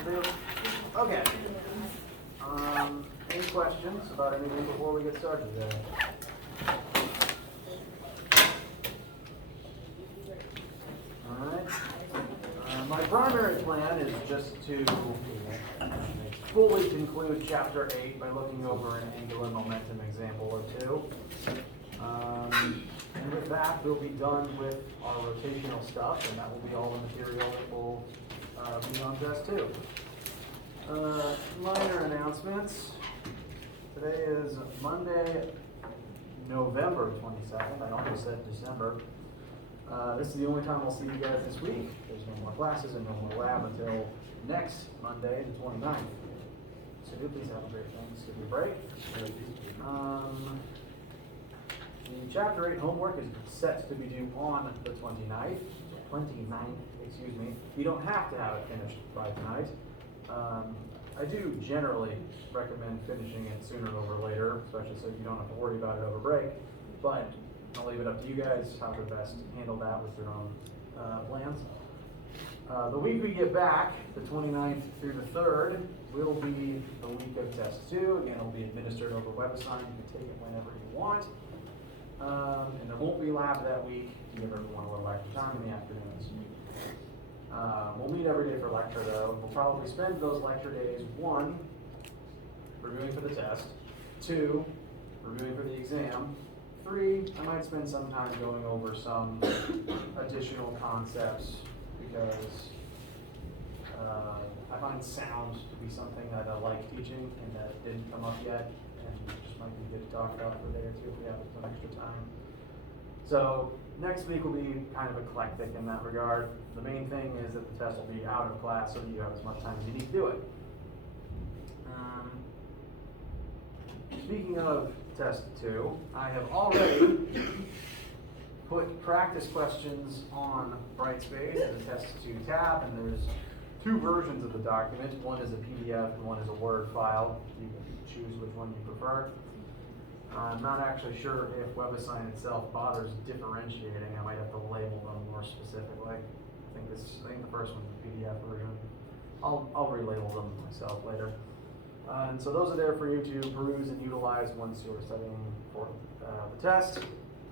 Okay. Any questions about anything before we get started today? Alright. My primary plan is just to fully conclude Chapter 8 by looking over an angular momentum example or two. And with that, we'll be done with our rotational stuff, and that will be all the material that will be on test 2. Minor announcements. Today is Monday, November 22nd. I almost said December. This is the only time I'll see you guys this week. There's no more classes and no more lab until next Monday, the 29th. So do please have a great Thanksgiving break. The Chapter 8 homework is set to be due on the 29th, excuse me. You don't have to have it finished by tonight. I do generally recommend finishing it sooner over later, especially so you don't have to worry about it over break. But I'll leave it up to you guys how to best handle that with your own plans. The week we get back, the 29th through the 3rd, will be the week of test 2. Again, it'll be administered over WebAssign. You can take it whenever you want. And there won't be lab that week to give everyone a little extra time in the afternoons. We'll meet every day for lecture though. We'll probably spend those lecture days, 1, reviewing for the test, 2, reviewing for the exam, 3, I might spend some time going over some additional concepts because I find sound to be something that I like teaching and that didn't come up yet, and just might be good to talk about for a day or two if we have some extra time. So next week will be kind of eclectic in that regard. The main thing is that the test will be out of class so that you have as much time as you need to do it. Speaking of test 2, I have already put practice questions on Brightspace in the test 2 tab, and there's 2 versions of the document. One is a PDF and one is a Word file. You can choose which one you prefer. I'm not actually sure if WebAssign itself bothers differentiating. I might have to label them more specifically. I think the first one's the PDF version. I'll relabel them myself later. And so those are there for you to peruse and utilize once you're studying for the test.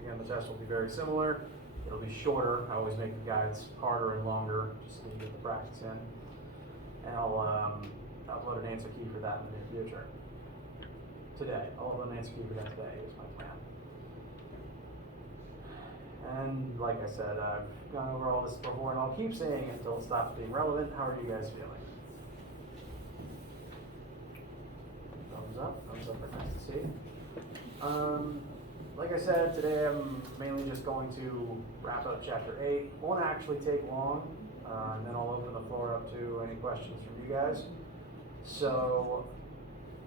Again, the test will be very similar. It'll be shorter. I always make the guides harder and longer just so you get the practice in. And I'll upload an answer key for that in the near future. Today. I'll upload an answer key for that today is my plan. And like I said, I've gone over all this before, and I'll keep saying it until it stops being relevant. How are you guys feeling? Thumbs up for nice to see. Like I said, today I'm mainly just going to wrap up Chapter 8. Won't actually take long, and then I'll open the floor up to any questions from you guys. So,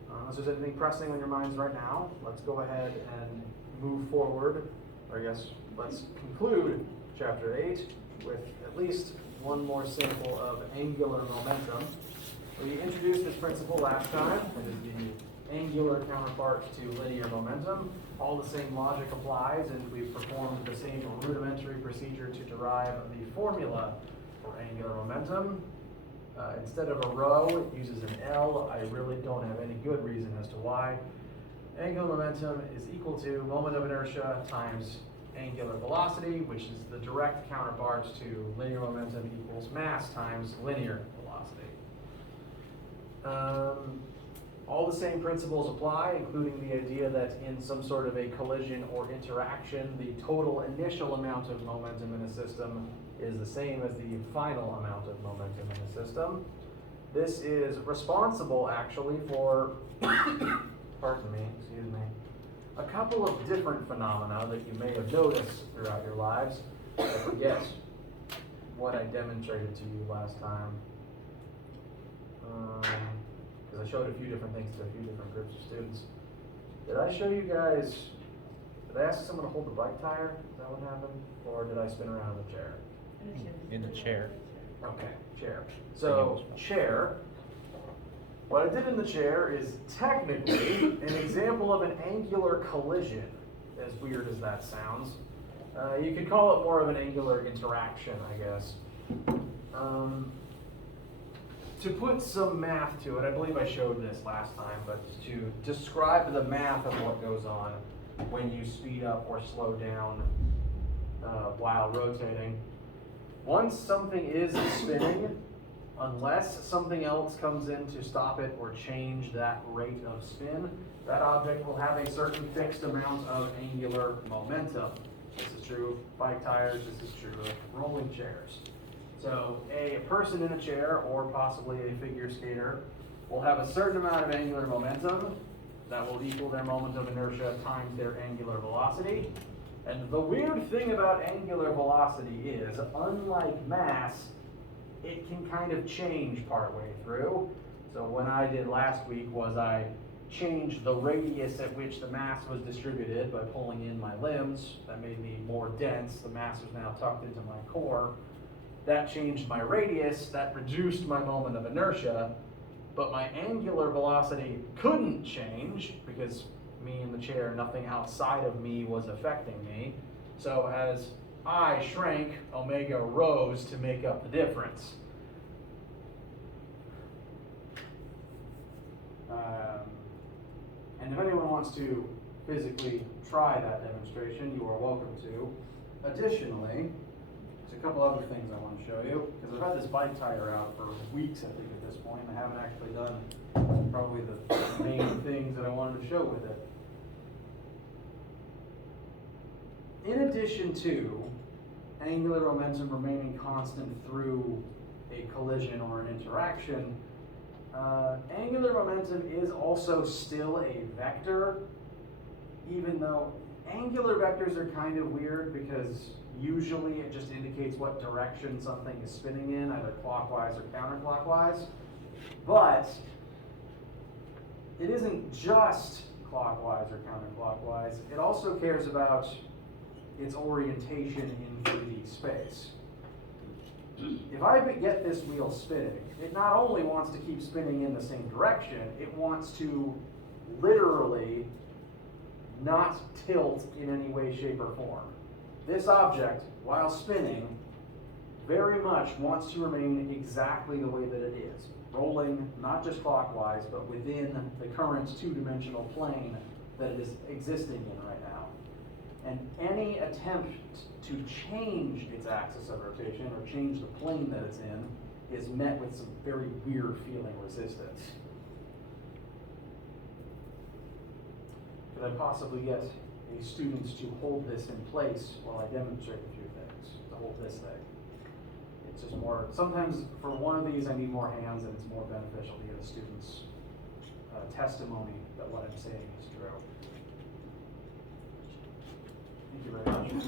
unless there's anything pressing on your minds right now, let's go ahead and move forward. Or I guess let's conclude Chapter 8 with at least one more sample of angular momentum. We introduced this principle last time. It is the angular counterpart to linear momentum. All the same logic applies, and we've performed the same rudimentary procedure to derive the formula for angular momentum. Instead of a rho, it uses an L. I really don't have any good reason as to why. Angular momentum is equal to moment of inertia times angular velocity, which is the direct counterpart to linear momentum equals mass times linear velocity. All the same principles apply, including the idea that in some sort of a collision or interaction, the total initial amount of momentum in a system is the same as the final amount of momentum in a system. This is responsible, actually, for, pardon me, excuse me, a couple of different phenomena that you may have noticed throughout your lives. I forget what I demonstrated to you last time. Because I showed a few different things to a few different groups of students. Did I show you guys, did I ask someone to hold the bike tire? Is that what happened? Or did I spin around in the chair? In the chair. Okay, chair. So, chair. What I did in the chair is technically an example of an angular collision, as weird as that sounds. You could call it more of an angular interaction, I guess. to put some math to it, I believe I showed this last time, but to describe the math of what goes on when you speed up or slow down while rotating. Once something is spinning, unless something else comes in to stop it or change that rate of spin, that object will have a certain fixed amount of angular momentum. This is true of bike tires, this is true of rolling chairs. So a person in a chair, or possibly a figure skater, will have a certain amount of angular momentum that will equal their moment of inertia times their angular velocity. And the weird thing about angular velocity is, unlike mass, it can kind of change partway through. So what I did last week was I changed the radius at which the mass was distributed by pulling in my limbs. That made me more dense. The mass was now tucked into my core. That changed my radius. That reduced my moment of inertia. But my angular velocity couldn't change because me in the chair, nothing outside of me was affecting me. So as I shrank, omega rose to make up the difference. And if anyone wants to physically try that demonstration, you are welcome to. Additionally, there's a couple other things I want to show you, because I've had this bike tire out for weeks, I think, at this point. I haven't actually done probably the main things that I wanted to show with it. In addition to angular momentum remaining constant through a collision or an interaction, angular momentum is also still a vector, even though angular vectors are kind of weird because usually it just indicates what direction something is spinning in, either clockwise or counterclockwise. But it isn't just clockwise or counterclockwise, it also cares about its orientation in 3D space. If I get this wheel spinning, it not only wants to keep spinning in the same direction, it wants to literally not tilt in any way, shape, or form. This object, while spinning, very much wants to remain exactly the way that it is, rolling not just clockwise, but within the current two-dimensional plane that it is existing in right now. And any attempt to change its axis of rotation or change the plane that it's in is met with some very weird feeling resistance. Could I possibly get a student to hold this in place while I demonstrate a few things, to hold this thing? It's just more, sometimes for one of these I need more hands, and it's more beneficial to get a student's testimony that what I'm saying is true. Thank you very much.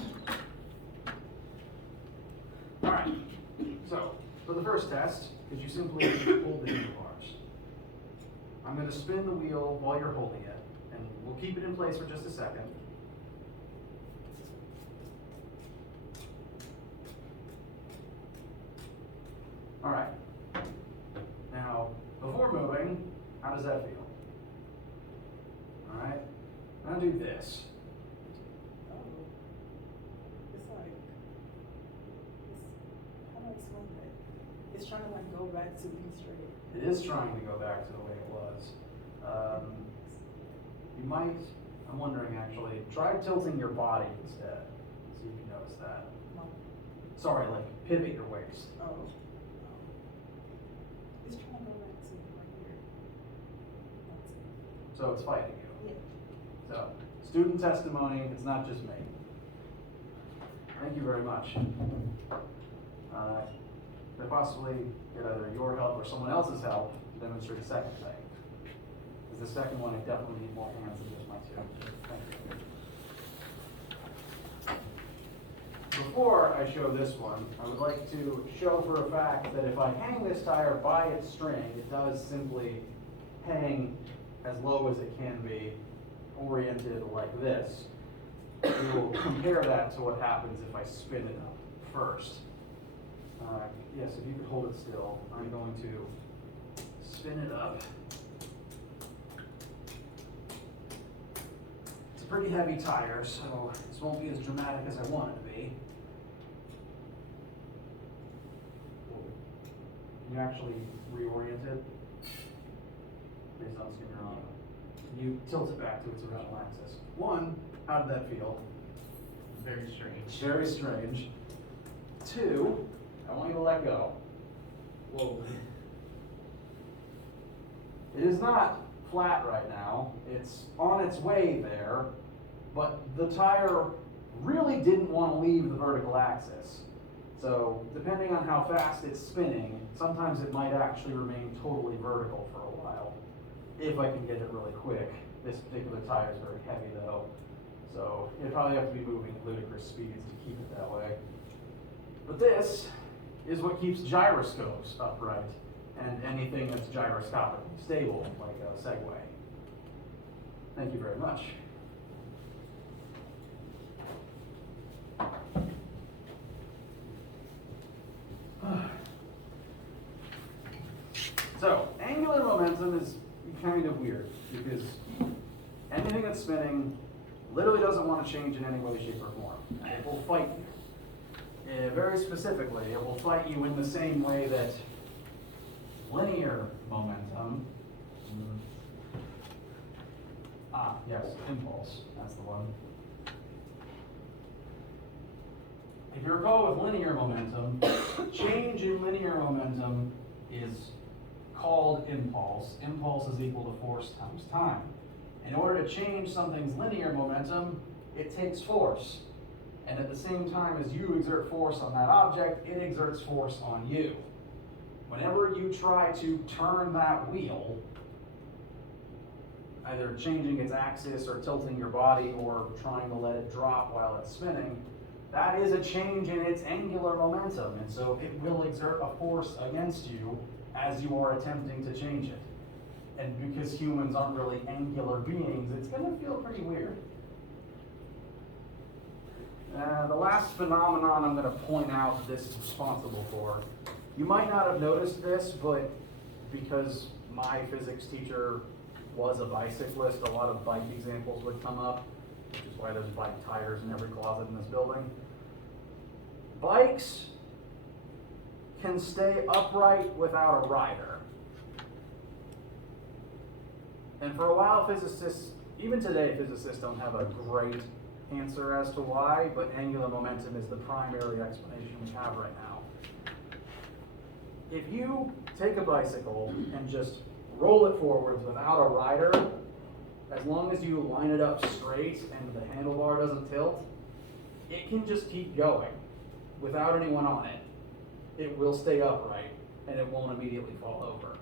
All right, so for the first test, could you simply hold the handlebars? I'm going to spin the wheel while you're holding it, and we'll keep it in place for just a second. All right, now before moving, how does that feel? All right, now do this. It's trying to like go back to being straight. It is trying to go back to the way it was. You might, I'm wondering actually, try tilting your body instead. See if you notice that. No. Sorry, like pivot your waist. Oh. It's trying to go back to right here. That's it. So it's fighting you. Yeah. So, student testimony, it's not just me. Thank you very much. Could possibly get either your help or someone else's help to demonstrate a second thing. Because the second one, I definitely need more hands than just my two. Thank you. Before I show this one, I would like to show for a fact that if I hang this tire by its string, it does simply hang as low as it can be, oriented like this. We will compare that to what happens if I spin it up first. Yes, if you could hold it still, I'm going to spin it up. It's a pretty heavy tire, so this won't be as dramatic as I want it to be. Can you actually reorient it based on skin you're on? Can you tilt it back to its original axis? One, how did that feel? Very strange. Very strange. Two, I want you to let go. Whoa. It is not flat right now. It's on its way there, but the tire really didn't want to leave the vertical axis. So depending on how fast it's spinning, sometimes it might actually remain totally vertical for a while, if I can get it really quick. This particular tire is very heavy though, so you probably have to be moving at ludicrous speeds to keep it that way. But this is what keeps gyroscopes upright and anything that's gyroscopically stable, like a Segway. Thank you very much. So, angular momentum is kind of weird because anything that's spinning literally doesn't want to change in any way, shape, or form. It will fight you. Very specifically, it will fight you in the same way that linear momentum, yes, impulse, that's the one. If you recall with linear momentum, change in linear momentum is called impulse. Impulse is equal to force times time. In order to change something's linear momentum, it takes force. And at the same time as you exert force on that object, it exerts force on you. Whenever you try to turn that wheel, either changing its axis or tilting your body or trying to let it drop while it's spinning, that is a change in its angular momentum, and so it will exert a force against you as you are attempting to change it. And because humans aren't really angular beings, it's going to feel pretty weird. The last phenomenon I'm going to point out this is responsible for, you might not have noticed this, but because my physics teacher was a bicyclist, a lot of bike examples would come up, which is why there's bike tires in every closet in this building. Bikes can stay upright without a rider. And for a while, physicists, even today, physicists don't have a great answer as to why, but angular momentum is the primary explanation we have right now. If you take a bicycle and just roll it forwards without a rider, as long as you line it up straight and the handlebar doesn't tilt, it can just keep going without anyone on it. It will stay upright and it won't immediately fall over.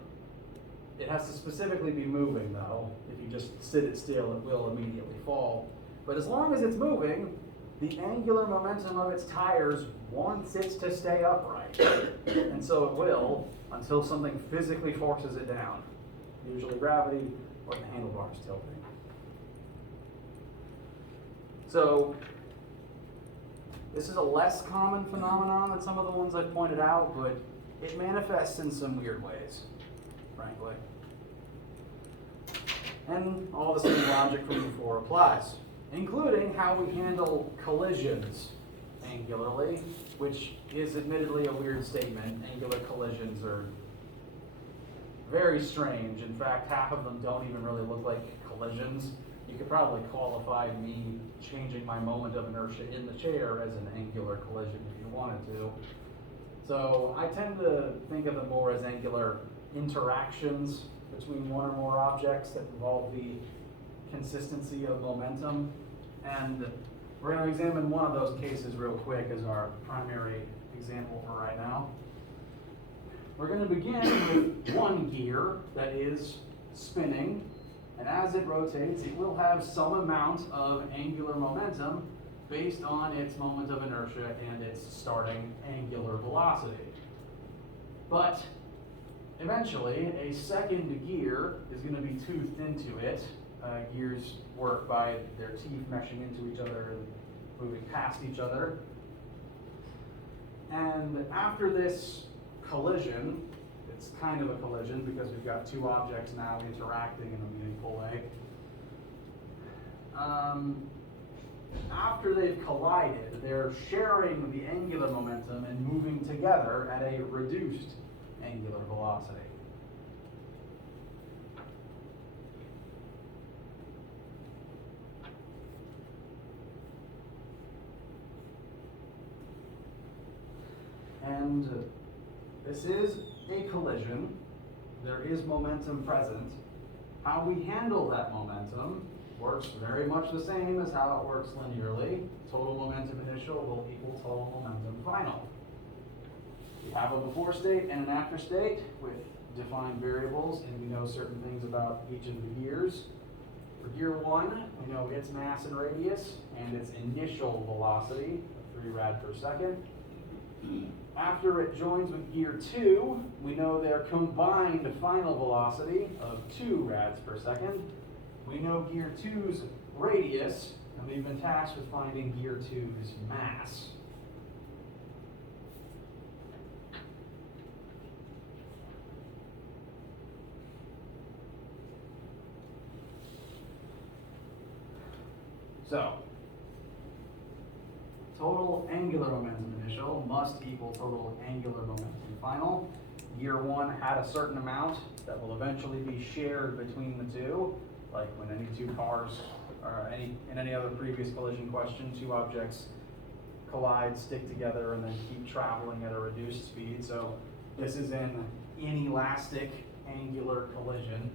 It has to specifically be moving though. If you just sit it still, it will immediately fall. But as long as it's moving, the angular momentum of its tires wants it to stay upright. And so it will until something physically forces it down, usually gravity or the handlebars tilting. So this is a less common phenomenon than some of the ones I've pointed out, but it manifests in some weird ways, frankly. And all the same logic from before applies, including how we handle collisions angularly, which is admittedly a weird statement. Angular collisions are very strange. In fact, half of them don't even really look like collisions. You could probably qualify me changing my moment of inertia in the chair as an angular collision if you wanted to. So I tend to think of them more as angular interactions between one or more objects that involve the consistency of momentum. And we're going to examine one of those cases real quick as our primary example for right now. We're going to begin with one gear that is spinning, and as it rotates, it will have some amount of angular momentum based on its moment of inertia and its starting angular velocity. But eventually, a second gear is going to be toothed into it. Gears work by their teeth meshing into each other and moving past each other. And after this collision, it's kind of a collision because we've got two objects now interacting in a meaningful way. After they've collided, they're sharing the angular momentum and moving together at a reduced angular velocity. And this is a collision. There is momentum present. How we handle that momentum works very much the same as how it works linearly. Total momentum initial will equal total momentum final. We have a before state and an after state with defined variables, and we know certain things about each of the gears. For gear 1, we know its mass and radius and its initial velocity of 3 rad per second. After it joins with gear 2, we know their combined final velocity of 2 rads per second. We know gear 2's radius, and we've been tasked with finding gear 2's mass. So, total angular momentum initial must equal total angular momentum final. Gear 1 had a certain amount that will eventually be shared between the two, like when any two cars, or in any other previous collision question, two objects collide, stick together, and then keep traveling at a reduced speed. So this is an inelastic angular collision.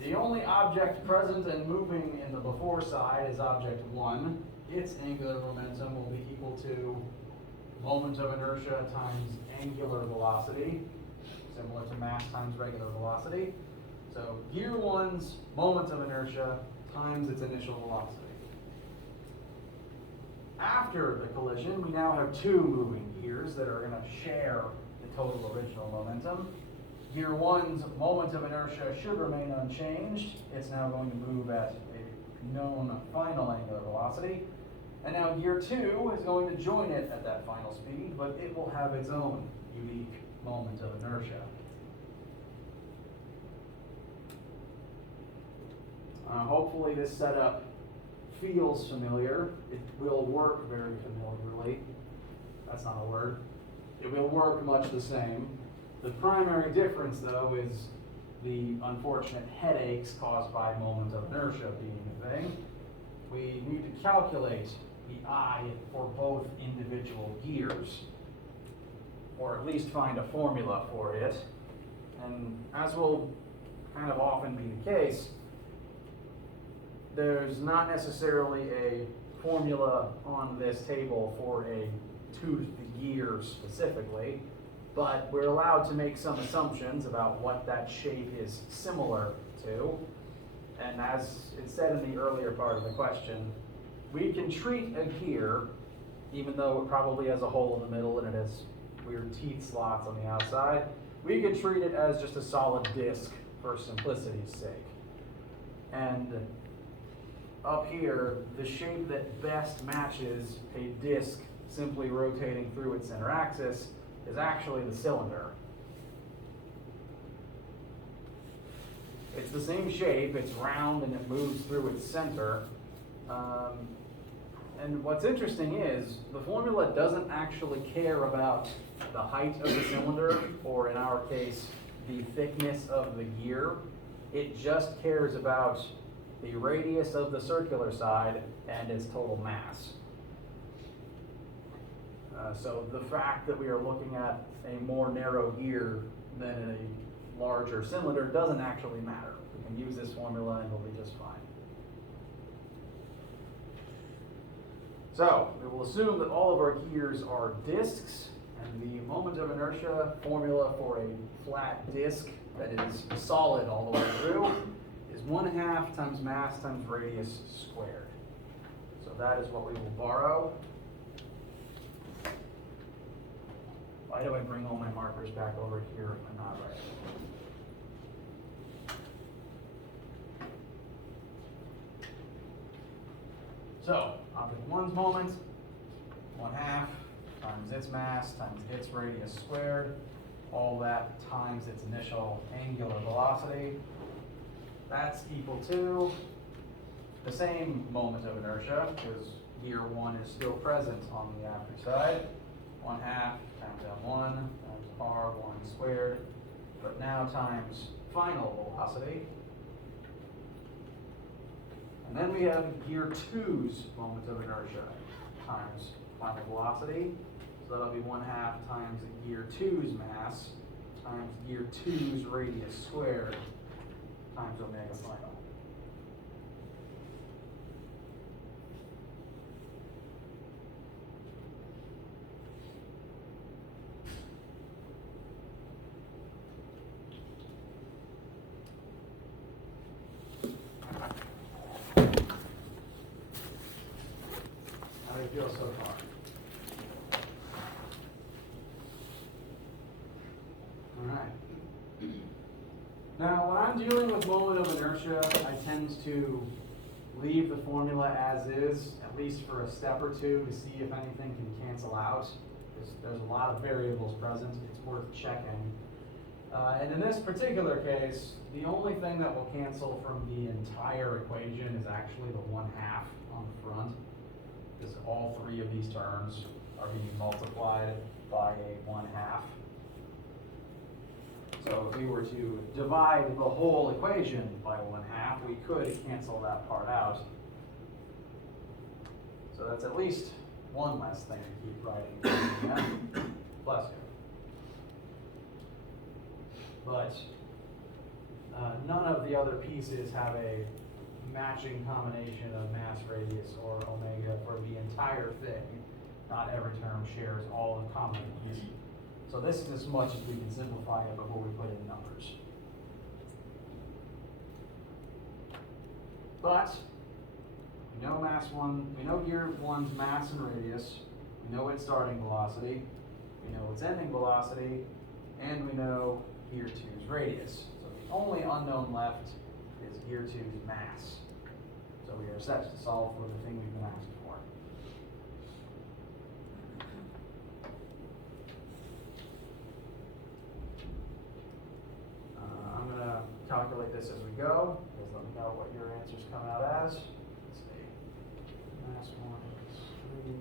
The only object present and moving in the before side is object 1. Its angular momentum will be equal to moment of inertia times angular velocity, similar to mass times regular velocity. So gear 1's moment of inertia times its initial velocity. After the collision, we now have two moving gears that are going to share the total original momentum. Gear 1's moment of inertia should remain unchanged. It's now going to move at a known final angular velocity. And now gear 2 is going to join it at that final speed, but it will have its own unique moment of inertia. Hopefully this setup feels familiar. It will work very familiarly. That's not a word. It will work much the same. The primary difference, though, is the unfortunate headaches caused by moment of inertia being a thing. We need to calculate the I for both individual gears, or at least find a formula for it. And as will kind of often be the case, there's not necessarily a formula on this table for a toothed gear specifically, but we're allowed to make some assumptions about what that shape is similar to. And as it said in the earlier part of the question, we can treat a gear, even though it probably has a hole in the middle and it has weird teeth slots on the outside, we can treat it as just a solid disc for simplicity's sake. And up here, the shape that best matches a disc simply rotating through its center axis is actually the cylinder. It's the same shape, it's round and it moves through its center. And what's interesting is the formula doesn't actually care about the height of the cylinder, or in our case, the thickness of the gear. It just cares about the radius of the circular side and its total mass. So the fact that we are looking at a more narrow gear than a larger cylinder doesn't actually matter. We can use this formula and we'll be just fine. So we will assume that all of our gears are discs, and the moment of inertia formula for a flat disc that is solid all the way through is 1/2 times mass times radius squared. So that is what we will borrow. Why do I bring all my markers back over here if I'm not right? So, object 1's moment, 1/2 times its mass times its radius squared, all that times its initial angular velocity. That's equal to the same moment of inertia, because gear 1 is still present on the after side, 1/2 times m1 times r1 squared, but now times final velocity. And then we have gear 2's moment of inertia times final velocity. So that'll be 1/2 times gear 2's mass times gear 2's radius squared times omega final. How do you feel so far? Alright. Now, when I'm dealing with moment of inertia, I tend to leave the formula as is, at least for a step or two, to see if anything can cancel out. Because there's a lot of variables present, it's worth checking. And in this particular case, the only thing that will cancel from the entire equation is actually the 1/2 on the front. Because all three of these terms are being multiplied by a 1/2. So if we were to divide the whole equation by 1/2, we could cancel that part out. So that's at least one less thing to keep writing. Bless you. But none of the other pieces have a matching combination of mass, radius, or omega for the entire thing. Not every term shares all the commons. So this is as much as we can simplify it before we put in numbers. But we know we know gear 1's mass and radius, we know its starting velocity, we know its ending velocity, and we know gear 2's radius. So the only unknown left is gear 2's mass. So we are set to solve for the thing we've been asked for. I'm going to calculate this as we go, because let me know what your answers come out as. Let's see. Mass 1 is 3.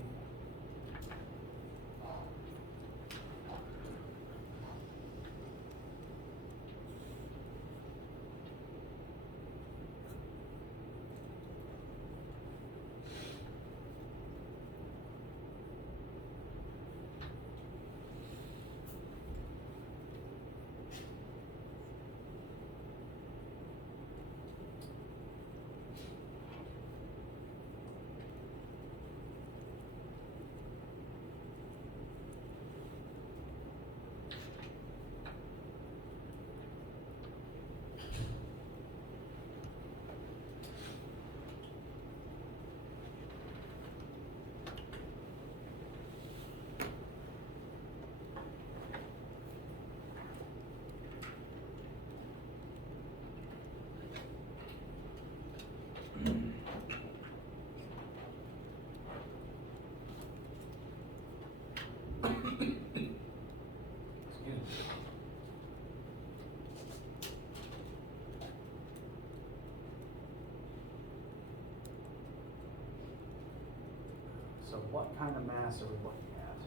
So what kind of mass are we looking at?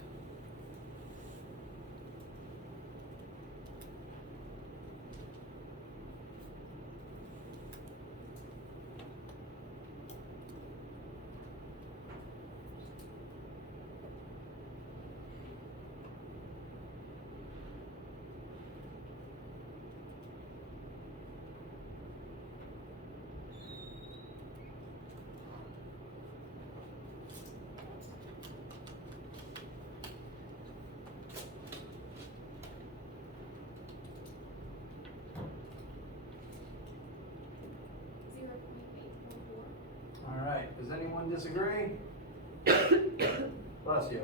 All right, does anyone disagree? Bless you.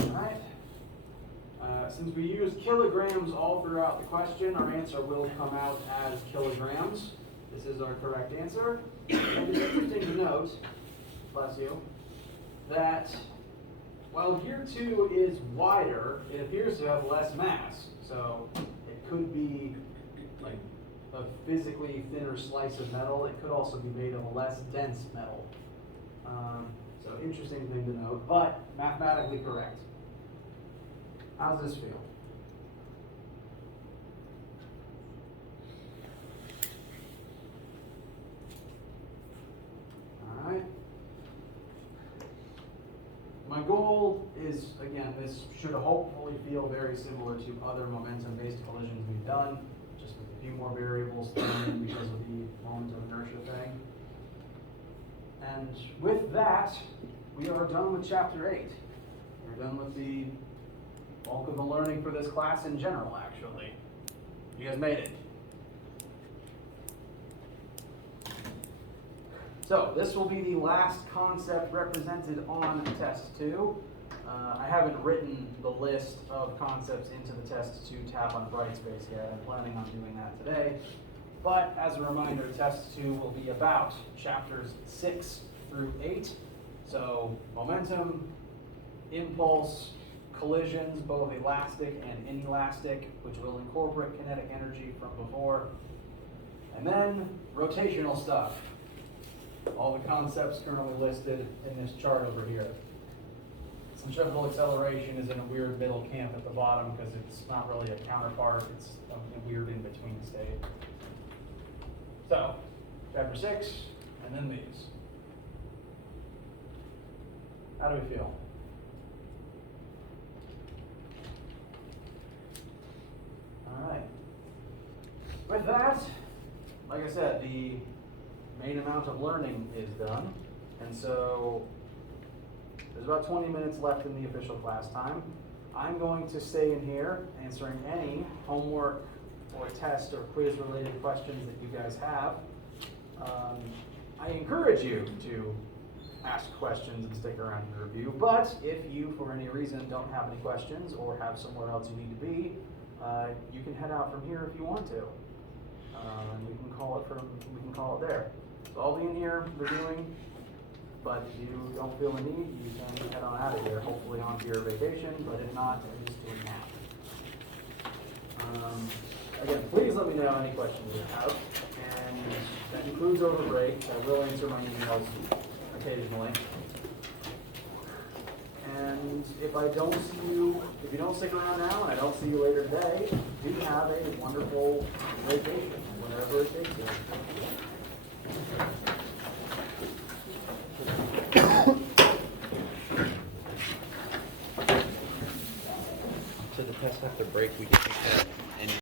All right. Since we use kilograms all throughout the question, our answer will come out as kilograms. This is our correct answer. And it's interesting to note, bless you, that while gear 2 is wider, it appears to have less mass. So it could be like a physically thinner slice of metal. It could also be made of a less dense metal. So interesting thing to note, but mathematically correct. How does this feel? All right. My goal is, again, this should hopefully feel very similar to other momentum-based collisions we've done, just with a few more variables thrown in because of the moment of inertia thing. And with that, we are done with chapter 8. We're done with the bulk of the learning for this class in general, actually. You guys made it. So this will be the last concept represented on test 2. I haven't written the list of concepts into the test 2 tab on Brightspace yet. I'm planning on doing that today. But as a reminder, test 2 will be about chapters 6 through 8. So momentum, impulse, collisions, both elastic and inelastic, which will incorporate kinetic energy from before. And then rotational stuff. All the concepts currently listed in this chart over here. Centrifugal acceleration is in a weird middle camp at the bottom because it's not really a counterpart, it's a weird in-between state. So, chapter 6, and then these. How do we feel? All right. With that, like I said, the main amount of learning is done, and so there's about 20 minutes left in the official class time. I'm going to stay in here answering any homework or test or quiz related questions that you guys have. I encourage you to ask questions and stick around and review, but if you for any reason don't have any questions or have somewhere else you need to be, you can head out from here if you want to. And we can call it there. So I'll be in here reviewing, but if you don't feel a need, you can head on out of here, hopefully onto your vacation, but if not, at least to a nap. Again, please let me know any questions you have, and that includes over break. I will answer my emails occasionally. And if you don't stick around now and I don't see you later today, do have a wonderful vacation, whenever it takes you. To the test after break, we can take that